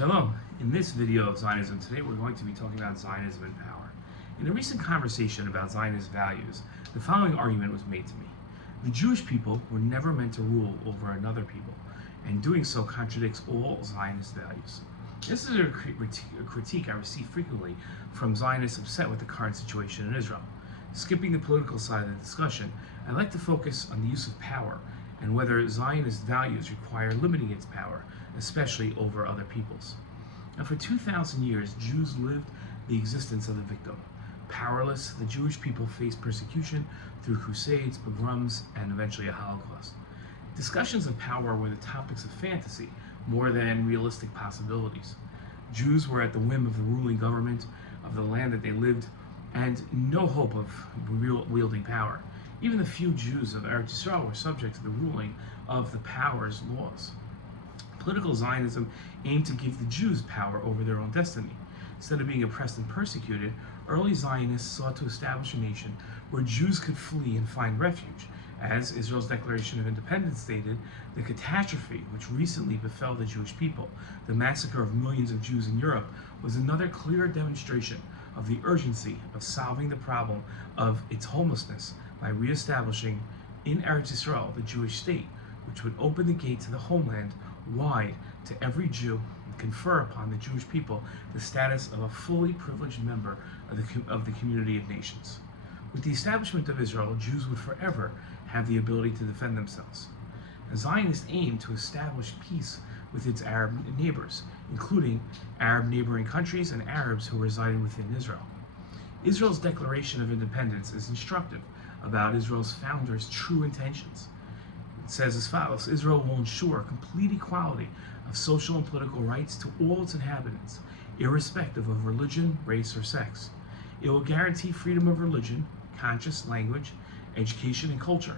Shalom. In this video of Zionism today, we're going to be talking about Zionism and power. In a recent conversation about Zionist values, the following argument was made to me. The Jewish people were never meant to rule over another people, and doing so contradicts all Zionist values. This is a critique I receive frequently from Zionists upset with the current situation in Israel. Skipping the political side of the discussion, I'd like to focus on the use of power and whether Zionist values require limiting its power, especially over other peoples. Now, for 2,000 years, Jews lived the existence of the victim. Powerless, the Jewish people faced persecution through crusades, pogroms, and eventually a Holocaust. Discussions of power were the topics of fantasy more than realistic possibilities. Jews were at the whim of the ruling government of the land that they lived, and no hope of wielding power. Even the few Jews of Eretz Yisrael were subject to the ruling of the power's laws. Political Zionism aimed to give the Jews power over their own destiny. Instead of being oppressed and persecuted, early Zionists sought to establish a nation where Jews could flee and find refuge. As Israel's Declaration of Independence stated, the catastrophe which recently befell the Jewish people, the massacre of millions of Jews in Europe, was another clear demonstration of the urgency of solving the problem of its homelessness by reestablishing in Eretz Yisrael the Jewish state, which would open the gate to the homeland wide to every Jew and confer upon the Jewish people the status of a fully privileged member of the community of nations. With the establishment of Israel, Jews would forever have the ability to defend themselves. The Zionists aimed to establish peace with its Arab neighbors, including Arab neighboring countries and Arabs who resided within Israel. Israel's Declaration of Independence is instructive about Israel's founders' true intentions. It says as follows: Israel will ensure complete equality of social and political rights to all its inhabitants, irrespective of religion, race, or sex. It will guarantee freedom of religion, conscience, language, education, and culture.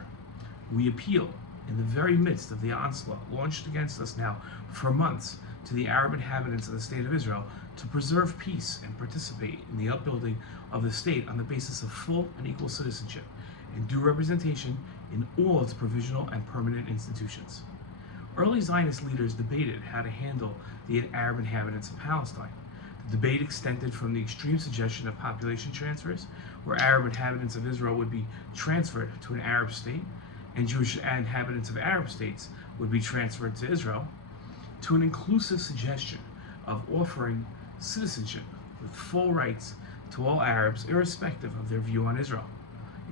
We appeal, in the very midst of the onslaught launched against us now for months, to the Arab inhabitants of the State of Israel to preserve peace and participate in the upbuilding of the state on the basis of full and equal citizenship and due representation in all its provisional and permanent institutions. Early Zionist leaders debated how to handle the Arab inhabitants of Palestine. The debate extended from the extreme suggestion of population transfers, where Arab inhabitants of Israel would be transferred to an Arab state, and Jewish inhabitants of Arab states would be transferred to Israel, to an inclusive suggestion of offering citizenship with full rights to all Arabs, irrespective of their view on Israel.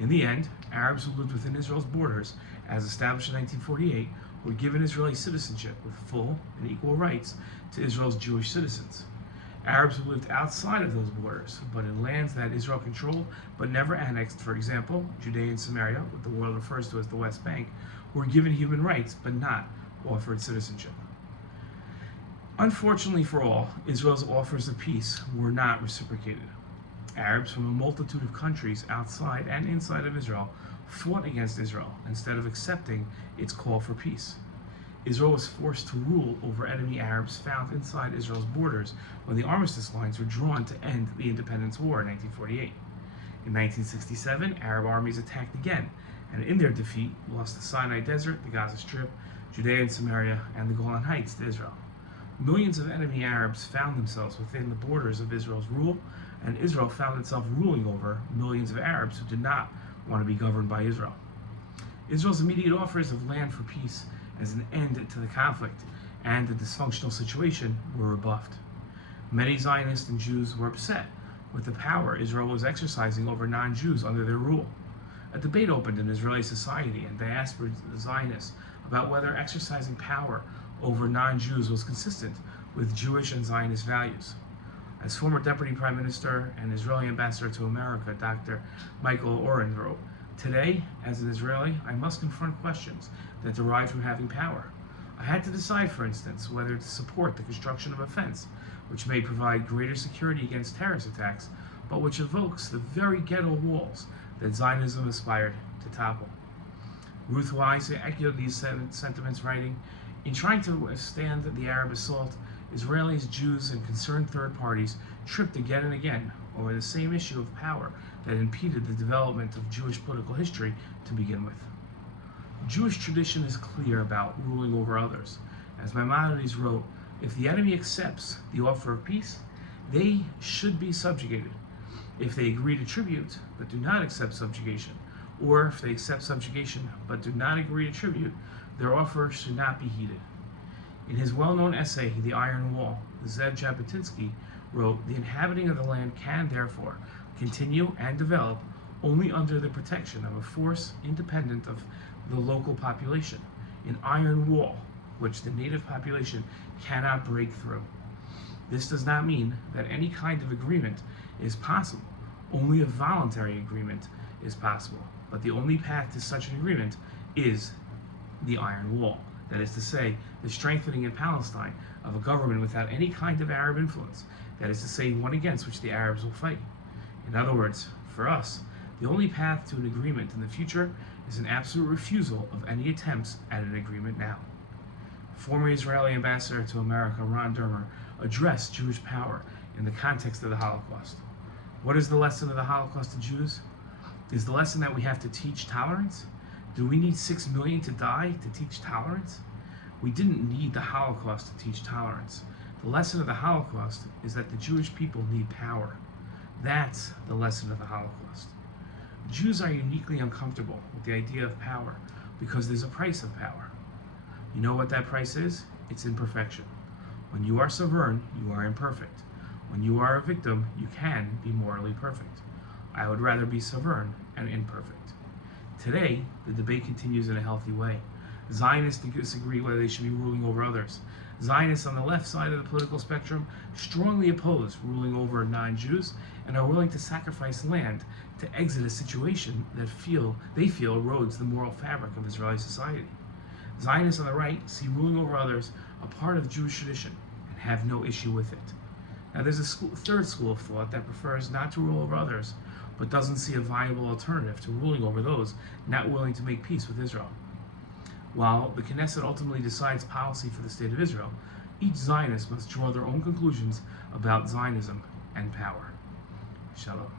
In the end, Arabs who lived within Israel's borders, as established in 1948, were given Israeli citizenship with full and equal rights to Israel's Jewish citizens. Arabs who lived outside of those borders, but in lands that Israel controlled but never annexed, for example, Judea and Samaria, what the world refers to as the West Bank, were given human rights but not offered citizenship. Unfortunately for all, Israel's offers of peace were not reciprocated. Arabs from a multitude of countries outside and inside of Israel fought against Israel instead of accepting its call for peace. Israel was forced to rule over enemy Arabs found inside Israel's borders when the armistice lines were drawn to end the Independence War in 1948. In 1967, Arab armies attacked again, and in their defeat lost the Sinai Desert, the Gaza Strip, Judea and Samaria, and the Golan Heights to Israel. Millions of enemy Arabs found themselves within the borders of Israel's rule, and Israel found itself ruling over millions of Arabs who did not want to be governed by Israel. Israel's immediate offers of land for peace as an end to the conflict and the dysfunctional situation were rebuffed. Many Zionists and Jews were upset with the power Israel was exercising over non-Jews under their rule. A debate opened in Israeli society and diaspora Zionists about whether exercising power over non-Jews was consistent with Jewish and Zionist values. As former Deputy Prime Minister and Israeli Ambassador to America, Dr. Michael Oren wrote, "Today, as an Israeli, I must confront questions that derive from having power. I had to decide, for instance, whether to support the construction of a fence, which may provide greater security against terrorist attacks, but which evokes the very ghetto walls that Zionism aspired to topple." Ruth Wise echoed these sentiments, writing, "In trying to withstand the Arab assault, Israelis, Jews, and concerned third parties tripped again and again over the same issue of power that impeded the development of Jewish political history to begin with. Jewish tradition is clear about ruling over others. As Maimonides wrote, If the enemy accepts the offer of peace, they should be subjugated. If they agree to tribute but do not accept subjugation, or if they accept subjugation but do not agree to tribute, their offer should not be heeded. In his well-known essay, The Iron Wall, Zev Jabotinsky wrote, "The inhabiting of the land can, therefore, continue and develop only under the protection of a force independent of the local population, an iron wall which the native population cannot break through." This does not mean that any kind of agreement is possible. Only a voluntary agreement is possible. But the only path to such an agreement is the iron wall. That is to say, the strengthening in Palestine of a government without any kind of Arab influence. That is to say, one against which the Arabs will fight. In other words, for us, the only path to an agreement in the future is an absolute refusal of any attempts at an agreement now. Former Israeli ambassador to America, Ron Dermer, addressed Jewish power in the context of the Holocaust. What is the lesson of the Holocaust to Jews? Is the lesson that we have to teach tolerance? Do we need 6 million to die to teach tolerance? We didn't need the Holocaust to teach tolerance. The lesson of the Holocaust is that the Jewish people need power. That's the lesson of the Holocaust. Jews are uniquely uncomfortable with the idea of power because there's a price of power. You know what that price is? It's imperfection. When you are sovereign, you are imperfect. When you are a victim, you can be morally perfect. I would rather be sovereign and imperfect. Today, the debate continues in a healthy way. Zionists disagree whether they should be ruling over others. Zionists on the left side of the political spectrum strongly oppose ruling over non-Jews and are willing to sacrifice land to exit a situation that they feel erodes the moral fabric of Israeli society. Zionists on the right see ruling over others a part of Jewish tradition and have no issue with it. Now, there's a third school of thought that prefers not to rule over others, but doesn't see a viable alternative to ruling over those not willing to make peace with Israel. While the Knesset ultimately decides policy for the state of Israel, each Zionist must draw their own conclusions about Zionism and power. Shalom.